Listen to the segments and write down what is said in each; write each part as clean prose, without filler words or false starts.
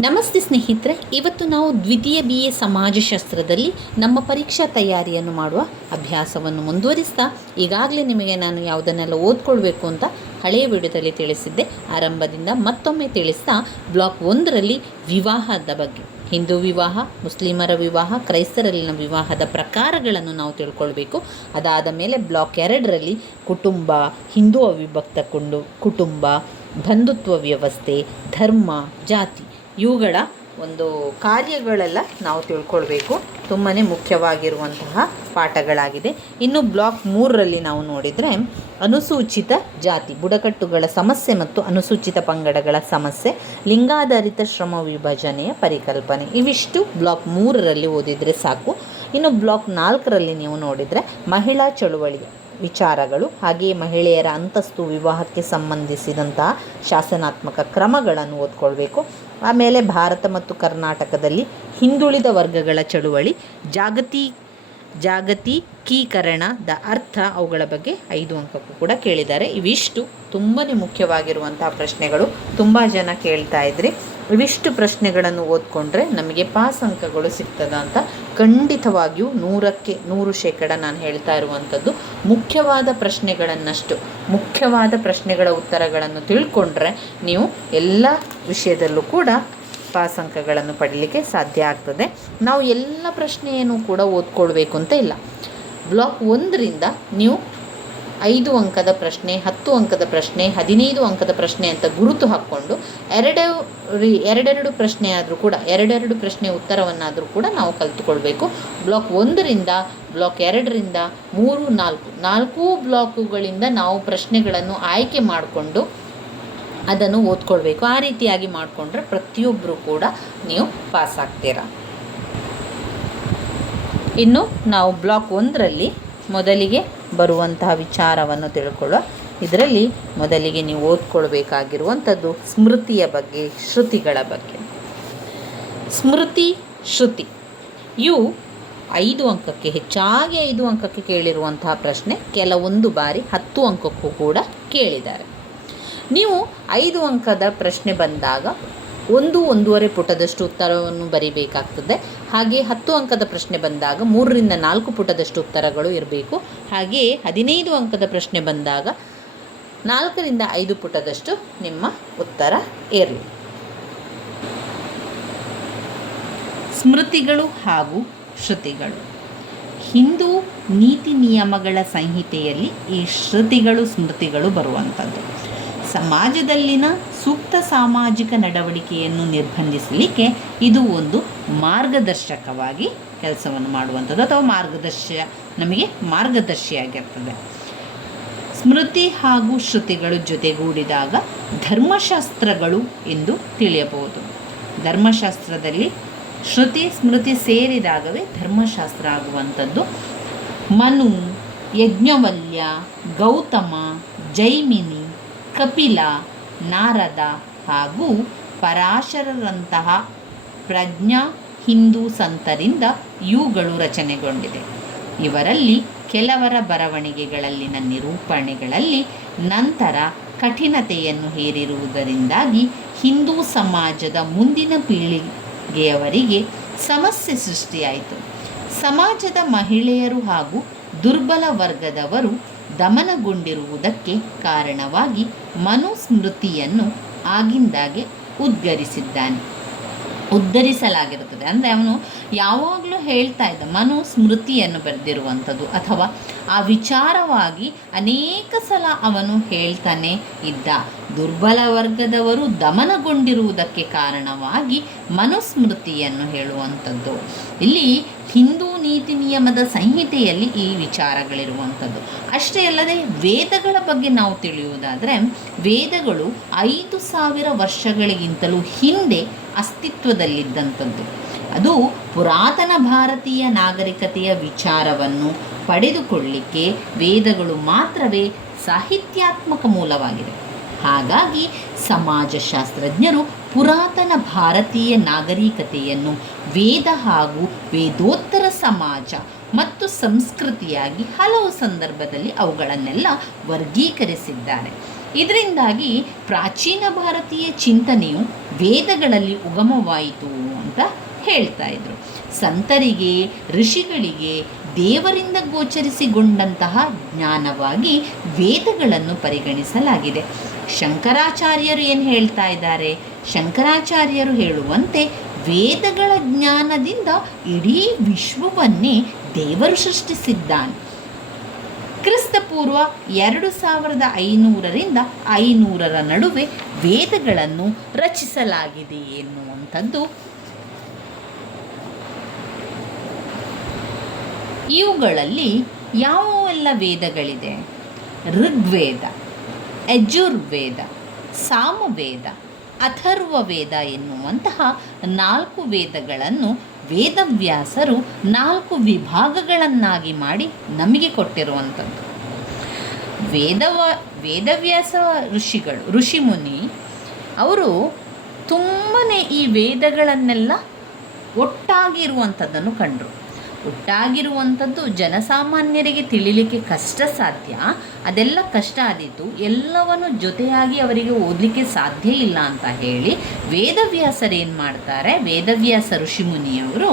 ನಮಸ್ತೆ ಸ್ನೇಹಿತರೆ, ಇವತ್ತು ನಾವು ದ್ವಿತೀಯ BA ಸಮಾಜಶಾಸ್ತ್ರದಲ್ಲಿ ನಮ್ಮ ಪರೀಕ್ಷಾ ತಯಾರಿಯನ್ನು ಮಾಡುವ ಅಭ್ಯಾಸವನ್ನು ಮುಂದುವರಿಸ್ತಾ ಈಗಾಗಲೇ ನಿಮಗೆ ನಾನು ಯಾವುದನ್ನೆಲ್ಲ ಓದ್ಕೊಳ್ಬೇಕು ಅಂತ ಹಳೆಯ ವಿಡಿಯೋದಲ್ಲಿ ತಿಳಿಸಿದ್ದೆ. ಆರಂಭದಿಂದ ಮತ್ತೊಮ್ಮೆ ತಿಳಿಸ್ತಾ ಬ್ಲಾಕ್ 1ರಲ್ಲಿ ವಿವಾಹದ ಬಗ್ಗೆ, ಹಿಂದೂ ವಿವಾಹ, ಮುಸ್ಲಿಮರ ವಿವಾಹ, ಕ್ರೈಸ್ತರಲ್ಲಿನ ವಿವಾಹದ ಪ್ರಕಾರಗಳನ್ನು ನಾವು ತಿಳ್ಕೊಳ್ಬೇಕು. ಅದಾದ ಮೇಲೆ ಬ್ಲಾಕ್ 2ರಲ್ಲಿ ಕುಟುಂಬ, ಹಿಂದೂ ಅವಿಭಕ್ತ ಕುಟುಂಬ, ಬಂಧುತ್ವ ವ್ಯವಸ್ಥೆ, ಧರ್ಮ, ಜಾತಿ ಇವುಗಳ ಒಂದು ಕಾರ್ಯಗಳೆಲ್ಲ ನಾವು ತಿಳ್ಕೊಳ್ಬೇಕು. ತುಂಬಾ ಮುಖ್ಯವಾಗಿರುವಂತಹ ಪಾಠಗಳಾಗಿದೆ. ಇನ್ನು ಬ್ಲಾಕ್ 3ರಲ್ಲಿ ನಾವು ನೋಡಿದರೆ ಅನುಸೂಚಿತ ಜಾತಿ, ಬುಡಕಟ್ಟುಗಳ ಸಮಸ್ಯೆ ಮತ್ತು ಅನುಸೂಚಿತ ಪಂಗಡಗಳ ಸಮಸ್ಯೆ, ಲಿಂಗಾಧಾರಿತ ಶ್ರಮ ವಿಭಜನೆಯ ಪರಿಕಲ್ಪನೆ, ಇವಿಷ್ಟು ಬ್ಲಾಕ್ 3ರಲ್ಲಿ ಓದಿದರೆ ಸಾಕು. ಇನ್ನು ಬ್ಲಾಕ್ 4ರಲ್ಲಿ ನೀವು ನೋಡಿದರೆ ಮಹಿಳಾ ಚಳುವಳಿಯ ವಿಚಾರಗಳು, ಹಾಗೆಯೇ ಮಹಿಳೆಯರ ಅಂತಸ್ತು, ವಿವಾಹಕ್ಕೆ ಸಂಬಂಧಿಸಿದಂತಹ ಶಾಸನಾತ್ಮಕ ಕ್ರಮಗಳನ್ನು ಓದ್ಕೊಳ್ಬೇಕು. ಆಮೇಲೆ ಭಾರತ ಮತ್ತು ಕರ್ನಾಟಕದಲ್ಲಿ ಹಿಂದುಳಿದ ವರ್ಗಗಳ ಚಳುವಳಿ, ಜಾಗತೀಕೀಕರಣದ ಅರ್ಥ, ಅವುಗಳ ಬಗ್ಗೆ 5 ಅಂಕಕ್ಕೂ ಕೂಡ ಕೇಳಿದ್ದಾರೆ. ಇವಿಷ್ಟು ತುಂಬಾ ಮುಖ್ಯವಾಗಿರುವಂತಹ ಪ್ರಶ್ನೆಗಳು. ತುಂಬ ಜನ ಕೇಳ್ತಾ ಇದ್ರಿ, ಇವಿಷ್ಟು ಪ್ರಶ್ನೆಗಳನ್ನು ಓದ್ಕೊಂಡ್ರೆ ನಮಗೆ ಪಾಸ್ ಅಂಕಗಳು ಸಿಗ್ತದ ಅಂತ. ಖಂಡಿತವಾಗಿಯೂ 100ಕ್ಕೆ 100% ನಾನು ಹೇಳ್ತಾ ಇರುವಂಥದ್ದು. ಮುಖ್ಯವಾದ ಪ್ರಶ್ನೆಗಳ ಉತ್ತರಗಳನ್ನು ತಿಳ್ಕೊಂಡ್ರೆ ನೀವು ಎಲ್ಲ ವಿಷಯದಲ್ಲೂ ಕೂಡ ಪಾಸ್ ಅಂಕಗಳನ್ನು ಪಡೀಲಿಕ್ಕೆ ಸಾಧ್ಯ ಆಗ್ತದೆ. ನಾವು ಎಲ್ಲ ಪ್ರಶ್ನೆಯನ್ನು ಕೂಡ ಓದ್ಕೊಳ್ಬೇಕು ಅಂತ ಇಲ್ಲ. ಬ್ಲಾಕ್ 1ರಿಂದ ನೀವು 5 ಅಂಕದ ಪ್ರಶ್ನೆ, 10 ಅಂಕದ ಪ್ರಶ್ನೆ, 15 ಅಂಕದ ಪ್ರಶ್ನೆ ಅಂತ ಗುರುತು ಹಾಕ್ಕೊಂಡು ಎರಡೆರಡು ಪ್ರಶ್ನೆ ಆದರೂ ಕೂಡ, ಎರಡೆರಡು ಪ್ರಶ್ನೆ ಉತ್ತರವನ್ನಾದರೂ ಕೂಡ ನಾವು ಕಲಿತುಕೊಳ್ಬೇಕು. ಬ್ಲಾಕ್ 1ರಿಂದ ಬ್ಲಾಕ್ 2ರಿಂದ 3, 4 ಬ್ಲಾಕುಗಳಿಂದ ನಾವು ಪ್ರಶ್ನೆಗಳನ್ನು ಆಯ್ಕೆ ಮಾಡಿಕೊಂಡು ಅದನ್ನು ಓದ್ಕೊಳ್ಬೇಕು. ಆ ರೀತಿಯಾಗಿ ಮಾಡಿಕೊಂಡ್ರೆ ಪ್ರತಿಯೊಬ್ಬರು ಕೂಡ ನೀವು ಪಾಸ್ ಆಗ್ತೀರಾ. ಇನ್ನು ನಾವು ಬ್ಲಾಕ್ 1ರಲ್ಲಿ ಮೊದಲಿಗೆ ಬರುವಂತಹ ವಿಚಾರವನ್ನು ತಿಳ್ಕೊಳ್ಳೋ. ಇದರಲ್ಲಿ ಮೊದಲಿಗೆ ನೀವು ಓದ್ಕೊಳ್ಬೇಕಾಗಿರುವಂಥದ್ದು ಸ್ಮೃತಿಯ ಬಗ್ಗೆ, ಶ್ರುತಿಗಳ ಬಗ್ಗೆ. ಸ್ಮೃತಿ, ಶ್ರುತಿ ಇವು 5 ಅಂಕಕ್ಕೆ, ಹೆಚ್ಚಾಗಿ 5 ಅಂಕಕ್ಕೆ ಕೇಳಿರುವಂತಹ ಪ್ರಶ್ನೆ. ಕೆಲವೊಂದು ಬಾರಿ 10 ಅಂಕಕ್ಕೂ ಕೂಡ ಕೇಳಿದ್ದಾರೆ. ನೀವು 5 ಅಂಕದ ಪ್ರಶ್ನೆ ಬಂದಾಗ 1-1.5 ಪುಟದಷ್ಟು ಉತ್ತರವನ್ನು ಬರೀಬೇಕಾಗ್ತದೆ. ಹಾಗೆ 10 ಅಂಕದ ಪ್ರಶ್ನೆ ಬಂದಾಗ 3ರಿಂದ 4 ಪುಟದಷ್ಟು ಉತ್ತರಗಳು ಇರಬೇಕು. ಹಾಗೆಯೇ 15 ಅಂಕದ ಪ್ರಶ್ನೆ ಬಂದಾಗ 4ರಿಂದ 5 ಪುಟದಷ್ಟು ನಿಮ್ಮ ಉತ್ತರ ಇರಲಿ. ಸ್ಮೃತಿಗಳು ಹಾಗೂ ಶ್ರುತಿಗಳು. ಹಿಂದೂ ನೀತಿ ನಿಯಮಗಳ ಸಂಹಿತೆಯಲ್ಲಿ ಈ ಶ್ರುತಿಗಳು, ಸ್ಮೃತಿಗಳು ಬರುವಂಥದ್ದು. ಸಮಾಜದಲ್ಲಿನ ಸೂಕ್ತ ಸಾಮಾಜಿಕ ನಡವಳಿಕೆಯನ್ನು ನಿರ್ಬಂಧಿಸಲಿಕ್ಕೆ ಇದು ಒಂದು ಮಾರ್ಗದರ್ಶಕವಾಗಿ ಕೆಲಸವನ್ನು ಮಾಡುವಂಥದ್ದು, ಅಥವಾ ನಮಗೆ ಮಾರ್ಗದರ್ಶಿಯಾಗಿರ್ತದೆ. ಸ್ಮೃತಿ ಹಾಗೂ ಶ್ರುತಿಗಳು ಜೊತೆಗೂಡಿದಾಗ ಧರ್ಮಶಾಸ್ತ್ರಗಳು ಎಂದು ತಿಳಿಯಬಹುದು. ಧರ್ಮಶಾಸ್ತ್ರದಲ್ಲಿ ಶ್ರುತಿ ಸ್ಮೃತಿ ಸೇರಿದಾಗವೇ ಧರ್ಮಶಾಸ್ತ್ರ ಆಗುವಂಥದ್ದು. ಮನು, ಯಜ್ಞವಲ್ಯ, ಗೌತಮ, ಜೈಮಿನಿ, ಕಪಿಲ, ನಾರದ ಹಾಗೂ ಪರಾಶರರಂತಹ ಪ್ರಜ್ಞಾ ಹಿಂದೂ ಸಂತರಿಂದ ಇವುಗಳು ರಚನೆಗೊಂಡಿದೆ. ಇವರಲ್ಲಿ ಕೆಲವರ ಬರವಣಿಗೆಗಳಲ್ಲಿನ ನಿರೂಪಣೆಗಳಲ್ಲಿ ನಂತರ ಕಠಿಣತೆಯನ್ನು ಹೇರಿರುವುದರಿಂದಾಗಿ ಹಿಂದೂ ಸಮಾಜದ ಮುಂದಿನ ಪೀಳಿಗೆಯವರಿಗೆ ಸಮಸ್ಯೆ ಸೃಷ್ಟಿಯಾಯಿತು. ಸಮಾಜದ ಮಹಿಳೆಯರು ಹಾಗೂ ದುರ್ಬಲ ವರ್ಗದವರು ದಮನಗೊಂಡಿರುವುದಕ್ಕೆ ಕಾರಣವಾಗಿ ಮನುಸ್ಮೃತಿಯನ್ನು ಆಗಿಂದಾಗೆ ಉದ್ಧರಿಸಲಾಗಿರುತ್ತದೆ. ಅಂದರೆ ಅವನು ಯಾವಾಗಲೂ ಹೇಳ್ತಾ ಇದ್ದ ಮನುಸ್ಮೃತಿಯನ್ನು ಬರೆದಿರುವಂಥದ್ದು, ಅಥವಾ ಆ ವಿಚಾರವಾಗಿ ಅನೇಕ ಸಲ ಅವನು ಹೇಳ್ತಾನೆ ಇದ್ದ. ದುರ್ಬಲ ವರ್ಗದವರು ದಮನಗೊಂಡಿರುವುದಕ್ಕೆ ಕಾರಣವಾಗಿ ಮನುಸ್ಮೃತಿಯನ್ನು ಹೇಳುವಂಥದ್ದು. ಇಲ್ಲಿ ಹಿಂದೂ ನೀತಿ ನಿಯಮದ ಸಂಹಿತೆಯಲ್ಲಿ ಈ ವಿಚಾರಗಳಿರುವಂಥದ್ದು. ಅಷ್ಟೇ ಅಲ್ಲದೆ ವೇದಗಳ ಬಗ್ಗೆ ನಾವು ತಿಳಿಯುವುದಾದರೆ, ವೇದಗಳು 5000 ವರ್ಷಗಳಿಗಿಂತಲೂ ಹಿಂದೆ ಅಸ್ತಿತ್ವದಲ್ಲಿದ್ದಂಥದ್ದು. ಅದು ಪುರಾತನ ಭಾರತೀಯ ನಾಗರಿಕತೆಯ ವಿಚಾರವನ್ನು ಪಡೆದುಕೊಳ್ಳಲಿಕ್ಕೆ ವೇದಗಳು ಮಾತ್ರವೇ ಸಾಹಿತ್ಯಾತ್ಮಕ ಮೂಲವಾಗಿದೆ. ಹಾಗಾಗಿ ಸಮಾಜಶಾಸ್ತ್ರಜ್ಞರು ಪುರಾತನ ಭಾರತೀಯ ನಾಗರಿಕತೆಯನ್ನು ವೇದ ಹಾಗೂ ವೇದೋತ್ತರ ಸಮಾಜ ಮತ್ತು ಸಂಸ್ಕೃತಿಯಾಗಿ ಹಲವು ಸಂದರ್ಭದಲ್ಲಿ ಅವುಗಳನ್ನೆಲ್ಲ ವರ್ಗೀಕರಿಸಿದ್ದಾರೆ. ಇದರಿಂದಾಗಿ ಪ್ರಾಚೀನ ಭಾರತೀಯ ಚಿಂತನೆಯು ವೇದಗಳಲ್ಲಿ ಉಗಮವಾಯಿತು ಅಂತ ಹೇಳ್ತಾ ಇದ್ರು. ಸಂತರಿಗೆ, ಋಷಿಗಳಿಗೆ ದೇವರಿಂದ ಗೋಚರಿಸಿಕೊಂಡಂತಹ ಜ್ಞಾನವಾಗಿ ವೇದಗಳನ್ನು ಪರಿಗಣಿಸಲಾಗಿದೆ. ಶಂಕರಾಚಾರ್ಯರು ಏನು ಹೇಳ್ತಾ ಇದ್ದಾರೆ? ಶಂಕರಾಚಾರ್ಯರು ಹೇಳುವಂತೆ ವೇದಗಳ ಜ್ಞಾನದಿಂದ ಇಡೀ ವಿಶ್ವವನ್ನೇ ದೇವರು ಸೃಷ್ಟಿಸಿದ್ದಾನೆ. ಕ್ರಿಸ್ತಪೂರ್ವ 2500ರಿಂದ 500ರ ನಡುವೆ ವೇದಗಳನ್ನು ರಚಿಸಲಾಗಿದೆ ಎನ್ನುವಂಥದ್ದು. ಇವುಗಳಲ್ಲಿ ಯಾವೆಲ್ಲ ವೇದಗಳಿದೆ? ಋಗ್ವೇದ, ಯಜುರ್ವೇದ, ಸಾಮವೇದ, ಅಥರ್ವವೇದ ಎನ್ನುವಂತಹ 4 ವೇದಗಳನ್ನು ವೇದವ್ಯಾಸರು 4 ವಿಭಾಗಗಳನ್ನಾಗಿ ಮಾಡಿ ನಮಗೆ ಕೊಟ್ಟಿರುವಂಥದ್ದು. ವೇದವ್ಯಾಸ ಋಷಿಮುನಿ ಅವರು ತುಂಬನೇ ಈ ವೇದಗಳನ್ನೆಲ್ಲ ಒಟ್ಟಾಗಿರುವಂಥದ್ದನ್ನು ಕಂಡರು. ಒಟ್ಟಾಗಿರುವಂಥದ್ದು ಜನಸಾಮಾನ್ಯರಿಗೆ ತಿಳಿಲಿಕ್ಕೆ ಕಷ್ಟ ಸಾಧ್ಯ. ಅದೆಲ್ಲ ಕಷ್ಟ ಆದೀತು. ಎಲ್ಲವನ್ನು ಜೊತೆಯಾಗಿ ಅವರಿಗೆ ಓದಲಿಕ್ಕೆ ಸಾಧ್ಯ ಇಲ್ಲ ಅಂತ ಹೇಳಿ ವೇದವ್ಯಾಸರೇನು ಮಾಡ್ತಾರೆ? ವೇದವ್ಯಾಸ ಋಷಿಮುನಿಯವರು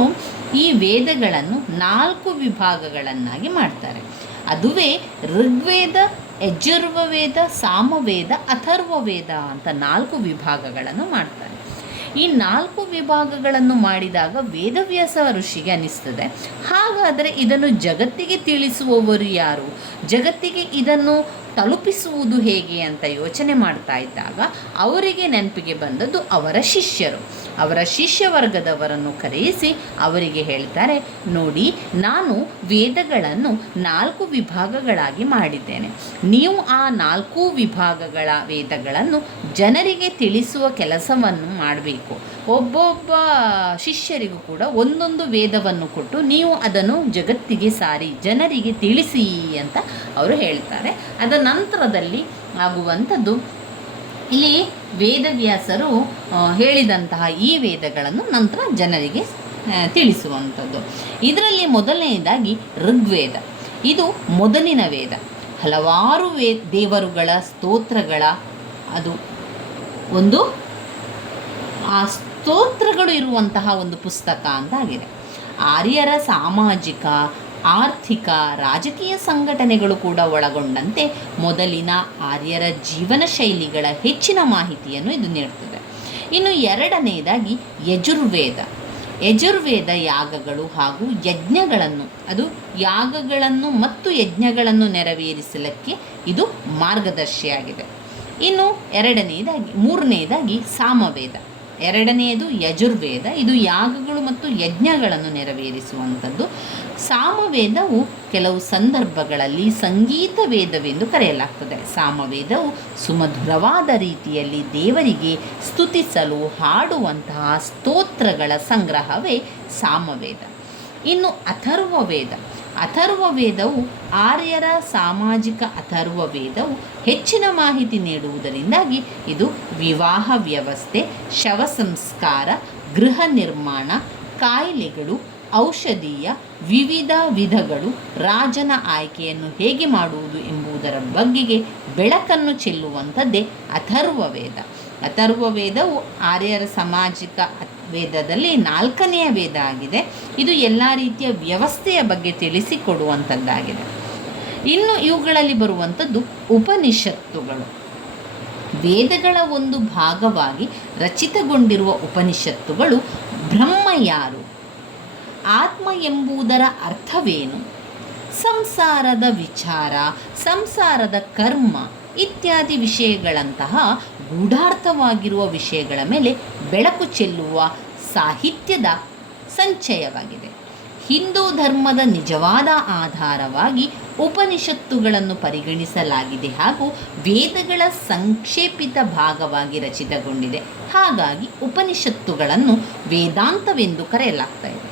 ಈ ವೇದಗಳನ್ನು 4 ವಿಭಾಗಗಳನ್ನಾಗಿ ಮಾಡ್ತಾರೆ. ಅದುವೇ ಋಗ್ವೇದ, ಯಜುರ್ವೇದ, ಸಾಮವೇದ, ಅಥರ್ವವೇದ ಅಂತ 4 ವಿಭಾಗಗಳನ್ನು ಮಾಡ್ತಾರೆ. ಈ 4 ವಿಭಾಗಗಳನ್ನು ಮಾಡಿದಾಗ ವೇದವ್ಯಾಸ ಋಷಿಗೆ ಅನಿಸ್ತದೆ, ಹಾಗಾದರೆ ಇದನ್ನು ಜಗತ್ತಿಗೆ ತಿಳಿಸುವವರು ಯಾರು? ಜಗತ್ತಿಗೆ ಇದನ್ನು ತಲುಪಿಸುವುದು ಹೇಗೆ ಅಂತ ಯೋಚನೆ ಮಾಡ್ತಾ ಇದ್ದಾಗ ಅವರಿಗೆ ನೆನಪಿಗೆ ಬಂದದ್ದು ಅವರ ಶಿಷ್ಯರು. ಅವರ ಶಿಷ್ಯ ವರ್ಗದವರನ್ನು ಕರೆಯಿಸಿ ಅವರಿಗೆ ಹೇಳ್ತಾರೆ, ನೋಡಿ, ನಾನು ವೇದಗಳನ್ನು 4 ವಿಭಾಗಗಳಾಗಿ ಮಾಡಿದ್ದೇನೆ. ನೀವು ಆ 4 ವಿಭಾಗಗಳ ವೇದಗಳನ್ನು ಜನರಿಗೆ ತಿಳಿಸುವ ಕೆಲಸವನ್ನು ಮಾಡಬೇಕು. ಒಬ್ಬೊಬ್ಬ ಶಿಷ್ಯರಿಗೂ ಕೂಡ ಒಂದೊಂದು ವೇದವನ್ನು ಕೊಟ್ಟು ನೀವು ಅದನ್ನು ಜಗತ್ತಿಗೆ ಸಾರಿ ಜನರಿಗೆ ತಿಳಿಸಿ ಅಂತ ಅವರು ಹೇಳ್ತಾರೆ. ಅದರ ನಂತರದಲ್ಲಿ ಆಗುವಂಥದ್ದು ಇಲ್ಲಿ ವೇದವ್ಯಾಸರು ಹೇಳಿದಂತಹ ಈ ವೇದಗಳನ್ನು ನಂತರ ಜನರಿಗೆ ತಿಳಿಸುವಂಥದ್ದು. ಇದರಲ್ಲಿ ಮೊದಲನೆಯದಾಗಿ ಋಗ್ವೇದ. ಇದು ಮೊದಲಿನ ವೇದ. ಹಲವಾರು ದೇವರುಗಳ ಸ್ತೋತ್ರಗಳ ಅದು ಒಂದು ಆ ಸ್ತೋತ್ರಗಳು ಇರುವಂತಹ ಒಂದು ಪುಸ್ತಕ ಅಂತಾಗಿದೆ. ಆರ್ಯರ ಸಾಮಾಜಿಕ, ಆರ್ಥಿಕ, ರಾಜಕೀಯ ಸಂಘಟನೆಗಳು ಕೂಡ ಒಳಗೊಂಡಂತೆ ಮೊದಲಿನ ಆರ್ಯರ ಜೀವನ ಶೈಲಿಗಳ ಹೆಚ್ಚಿನ ಮಾಹಿತಿಯನ್ನು ಇದು ನೀಡುತ್ತದೆ. ಇನ್ನು ಎರಡನೆಯದಾಗಿ ಯಜುರ್ವೇದ. ಯಜುರ್ವೇದ ಯಾಗಗಳು ಹಾಗೂ ಯಜ್ಞಗಳನ್ನು, ಅದು ಯಾಗಗಳನ್ನು ಮತ್ತು ಯಜ್ಞಗಳನ್ನು ನೆರವೇರಿಸಲಿಕ್ಕೆ ಇದು ಮಾರ್ಗದರ್ಶಿಯಾಗಿದೆ. ಇನ್ನು ಮೂರನೆಯದಾಗಿ ಸಾಮವೇದ. ಎರಡನೆಯದು ಯಜುರ್ವೇದ. ಇದು ಯಾಗಗಳು ಮತ್ತು ಯಜ್ಞಗಳನ್ನು ನೆರವೇರಿಸುವಂಥದ್ದು. ಸಾಮವೇದವು ಕೆಲವು ಸಂದರ್ಭಗಳಲ್ಲಿ ಸಂಗೀತ ವೇದವೆಂದು ಕರೆಯಲಾಗ್ತದೆ. ಸಾಮವೇದವು ಸುಮಧುರವಾದ ರೀತಿಯಲ್ಲಿ ದೇವರಿಗೆ ಸ್ತುತಿಸಲು ಹಾಡುವಂತಹ ಸ್ತೋತ್ರಗಳ ಸಂಗ್ರಹವೇ ಸಾಮವೇದ. ಇನ್ನು ಅಥರ್ವವೇದ. ಅಥರ್ವವೇದವು ಆರ್ಯರ ಸಾಮಾಜಿಕ ಅಥರ್ವವೇದವು ಹೆಚ್ಚಿನ ಮಾಹಿತಿ ನೀಡುವುದರಿಂದಾಗಿ ಇದು ವಿವಾಹ ವ್ಯವಸ್ಥೆ, ಶವ ಸಂಸ್ಕಾರ, ಗೃಹ ನಿರ್ಮಾಣ, ಕಾಯಿಲೆಗಳು, ಔಷಧೀಯ ವಿವಿಧ ವಿಧಗಳು, ರಾಜನ ಆಯ್ಕೆಯನ್ನು ಹೇಗೆ ಮಾಡುವುದು ಎಂಬುದರ ಬಗೆಗೆ ಬೆಳಕನ್ನು ಚೆಲ್ಲುವಂಥದ್ದೇ ಅಥರ್ವವೇದ. ಅಥರ್ವವೇದವು ಆರ್ಯರ ಸಾಮಾಜಿಕ ವೇದದಲ್ಲಿ 4ನೆಯ ವೇದ ಆಗಿದೆ. ಇದು ಎಲ್ಲ ರೀತಿಯ ವ್ಯವಸ್ಥೆಯ ಬಗ್ಗೆ ತಿಳಿಸಿಕೊಡುವಂಥದ್ದಾಗಿದೆ. ಇನ್ನು ಇವುಗಳಲ್ಲಿ ಬರುವಂಥದ್ದು ಉಪನಿಷತ್ತುಗಳು. ವೇದಗಳ ಒಂದು ಭಾಗವಾಗಿ ರಚಿತಗೊಂಡಿರುವ ಉಪನಿಷತ್ತುಗಳು ಬ್ರಹ್ಮ ಯಾರು, ಆತ್ಮ ಎಂಬುದರ ಅರ್ಥವೇನು, ಸಂಸಾರದ ವಿಚಾರ, ಸಂಸಾರದ ಕರ್ಮ ಇತ್ಯಾದಿ ವಿಷಯಗಳಂತಹ ಗೂಢಾರ್ಥವಾಗಿರುವ ವಿಷಯಗಳ ಮೇಲೆ ಬೆಳಕು ಚೆಲ್ಲುವ ಸಾಹಿತ್ಯದ ಸಂಚಯವಾಗಿದೆ. ಹಿಂದೂ ಧರ್ಮದ ನಿಜವಾದ ಆಧಾರವಾಗಿ ಉಪನಿಷತ್ತುಗಳನ್ನು ಪರಿಗಣಿಸಲಾಗಿದೆ ಹಾಗೂ ವೇದಗಳ ಸಂಕ್ಷೇಪಿತ ಭಾಗವಾಗಿ ರಚಿತಗೊಂಡಿದೆ. ಹಾಗಾಗಿ ಉಪನಿಷತ್ತುಗಳನ್ನು ವೇದಾಂತವೆಂದು ಕರೆಯಲಾಗ್ತಾ ಇದೆ.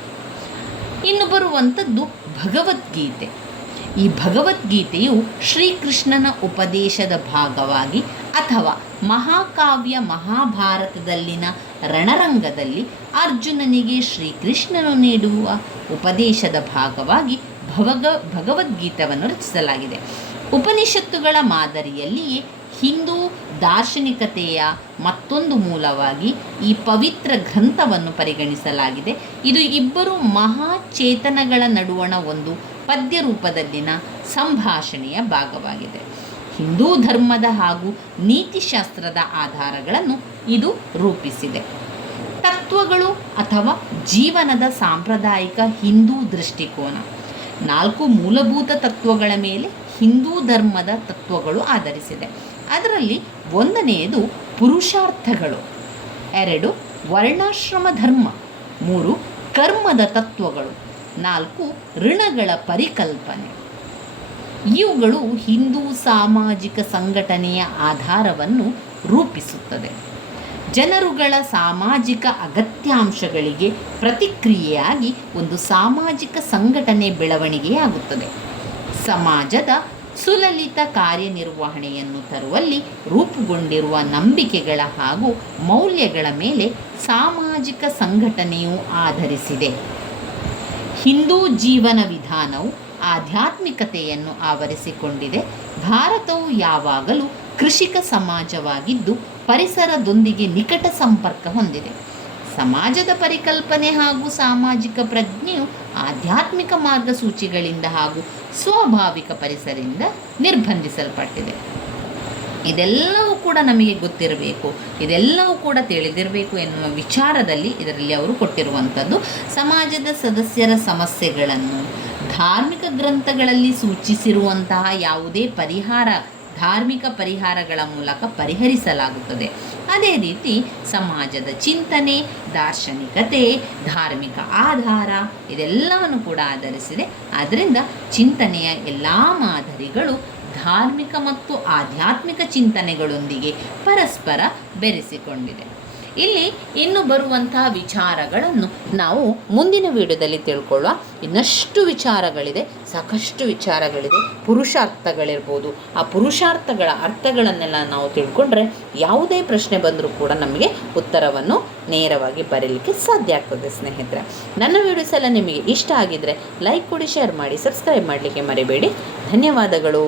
ಇನ್ನು ಬರುವಂಥದ್ದು ಭಗವದ್ಗೀತೆ. ಈ ಭಗವದ್ಗೀತೆಯು ಶ್ರೀಕೃಷ್ಣನ ಉಪದೇಶದ ಭಾಗವಾಗಿ ಅಥವಾ ಮಹಾಕಾವ್ಯ ಮಹಾಭಾರತದಲ್ಲಿನ ರಣರಂಗದಲ್ಲಿ ಅರ್ಜುನನಿಗೆ ಶ್ರೀಕೃಷ್ಣನು ನೀಡುವ ಉಪದೇಶದ ಭಾಗವಾಗಿ ಭಗವದ್ಗೀತೆಯನ್ನು ರಚಿಸಲಾಗಿದೆ. ಉಪನಿಷತ್ತುಗಳ ಮಾದರಿಯಲ್ಲಿಯೇ ಹಿಂದೂ ದಾರ್ಶನಿಕತೆಯ ಮತ್ತೊಂದು ಮೂಲವಾಗಿ ಈ ಪವಿತ್ರ ಗ್ರಂಥವನ್ನು ಪರಿಗಣಿಸಲಾಗಿದೆ. ಇದು ಇಬ್ಬರು ಮಹಾಚೇತನಗಳ ನಡುವಣ ಒಂದು ಪದ್ಯ ರೂಪದಲ್ಲಿನ ಸಂಭಾಷಣೆಯ ಭಾಗವಾಗಿದೆ. ಹಿಂದೂ ಧರ್ಮದ ಹಾಗೂ ನೀತಿಶಾಸ್ತ್ರದ ಆಧಾರಗಳನ್ನು ಇದು ರೂಪಿಸಿದೆ. ತತ್ವಗಳು ಅಥವಾ ಜೀವನದ ಸಾಂಪ್ರದಾಯಿಕ ಹಿಂದೂ ದೃಷ್ಟಿಕೋನ. 4 ಮೂಲಭೂತ ತತ್ವಗಳ ಮೇಲೆ ಹಿಂದೂ ಧರ್ಮದ ತತ್ವಗಳು ಆಧರಿಸಿದೆ. ಅದರಲ್ಲಿ 1ನೇದು ಪುರುಷಾರ್ಥಗಳು, 2 ವರ್ಣಾಶ್ರಮ ಧರ್ಮ, 3 ಕರ್ಮದ ತತ್ವಗಳು, 4 ಋಣಗಳ ಪರಿಕಲ್ಪನೆ. ಇವುಗಳು ಹಿಂದೂ ಸಾಮಾಜಿಕ ಸಂಘಟನೆಯ ಆಧಾರವನ್ನು ರೂಪಿಸುತ್ತದೆ. ಜನರುಗಳ ಸಾಮಾಜಿಕ ಅಗತ್ಯಾಂಶಗಳಿಗೆ ಪ್ರತಿಕ್ರಿಯೆಯಾಗಿ ಒಂದು ಸಾಮಾಜಿಕ ಸಂಘಟನೆ ಬೆಳವಣಿಗೆಯಾಗುತ್ತದೆ. ಸಮಾಜದ ಸುಲಲಿತ ಕಾರ್ಯನಿರ್ವಹಣೆಯನ್ನು ತರುವಲ್ಲಿ ರೂಪುಗೊಂಡಿರುವ ನಂಬಿಕೆಗಳ ಹಾಗೂ ಮೌಲ್ಯಗಳ ಮೇಲೆ ಸಾಮಾಜಿಕ ಸಂಘಟನೆಯು ಆಧರಿಸಿದೆ. ಹಿಂದೂ ಜೀವನ ವಿಧಾನವು ಆಧ್ಯಾತ್ಮಿಕತೆಯನ್ನು ಆವರಿಸಿಕೊಂಡಿದೆ. ಭಾರತವು ಯಾವಾಗಲೂ ಕೃಷಿಕ ಸಮಾಜವಾಗಿದ್ದು ಪರಿಸರದೊಂದಿಗೆ ನಿಕಟ ಸಂಪರ್ಕ ಹೊಂದಿದೆ. ಸಮಾಜದ ಪರಿಕಲ್ಪನೆ ಹಾಗೂ ಸಾಮಾಜಿಕ ಪ್ರಜ್ಞೆಯು ಆಧ್ಯಾತ್ಮಿಕ ಮಾರ್ಗಸೂಚಿಗಳಿಂದ ಹಾಗೂ ಸ್ವಾಭಾವಿಕ ಪರಿಸರದಿಂದ ನಿರ್ಬಂಧಿಸಲ್ಪಟ್ಟಿದೆ. ಇದೆಲ್ಲವೂ ಕೂಡ ನಮಗೆ ಗೊತ್ತಿರಬೇಕು, ಇದೆಲ್ಲವೂ ಕೂಡ ತಿಳಿದಿರಬೇಕು ಎನ್ನುವ ವಿಚಾರದಲ್ಲಿ ಇದರಲ್ಲಿ ಅವರು ಕೊಟ್ಟಿರುವಂಥದ್ದು. ಸಮಾಜದ ಸದಸ್ಯರ ಸಮಸ್ಯೆಗಳನ್ನು ಧಾರ್ಮಿಕ ಗ್ರಂಥಗಳಲ್ಲಿ ಸೂಚಿಸಿರುವಂತಹ ಯಾವುದೇ ಧಾರ್ಮಿಕ ಪರಿಹಾರಗಳ ಮೂಲಕ ಪರಿಹರಿಸಲಾಗುತ್ತದೆ. ಅದೇ ರೀತಿ ಸಮಾಜದ ಚಿಂತನೆ, ದಾರ್ಶನಿಕತೆ, ಧಾರ್ಮಿಕ ಆಧಾರ ಇದೆಲ್ಲವನ್ನು ಕೂಡ ಆಧರಿಸಿದೆ. ಆದ್ದರಿಂದ ಚಿಂತನೆಯ ಎಲ್ಲ ಮಾದರಿಗಳು ಧಾರ್ಮಿಕ ಮತ್ತು ಆಧ್ಯಾತ್ಮಿಕ ಚಿಂತನೆಗಳೊಂದಿಗೆ ಪರಸ್ಪರ ಬೆರೆಸಿಕೊಂಡಿದೆ. ಇಲ್ಲಿ ಇನ್ನು ಬರುವಂತಹ ವಿಚಾರಗಳನ್ನು ನಾವು ಮುಂದಿನ ವಿಡಿಯೋದಲ್ಲಿ ತಿಳ್ಕೊಳ್ಳುವ. ಇನ್ನಷ್ಟು ವಿಚಾರಗಳಿದೆ, ಸಾಕಷ್ಟು ವಿಚಾರಗಳಿದೆ. ಪುರುಷಾರ್ಥಗಳಿರ್ಬೋದು, ಆ ಪುರುಷಾರ್ಥಗಳ ಅರ್ಥಗಳನ್ನೆಲ್ಲ ನಾವು ತಿಳ್ಕೊಂಡ್ರೆ ಯಾವುದೇ ಪ್ರಶ್ನೆ ಬಂದರೂ ಕೂಡ ನಮಗೆ ಉತ್ತರವನ್ನು ನೇರವಾಗಿ ಬರೀಲಿಕ್ಕೆ ಸಾಧ್ಯ ಆಗ್ತದೆ. ಸ್ನೇಹಿತರೆ, ನನ್ನ ವಿಡಿಯೋಸ್ ಎಲ್ಲ ನಿಮಗೆ ಇಷ್ಟ ಆಗಿದ್ದರೆ ಲೈಕ್ ಕೊಡಿ, ಶೇರ್ ಮಾಡಿ, ಸಬ್ಸ್ಕ್ರೈಬ್ ಮಾಡಲಿಕ್ಕೆ ಮರಿಬೇಡಿ. ಧನ್ಯವಾದಗಳು.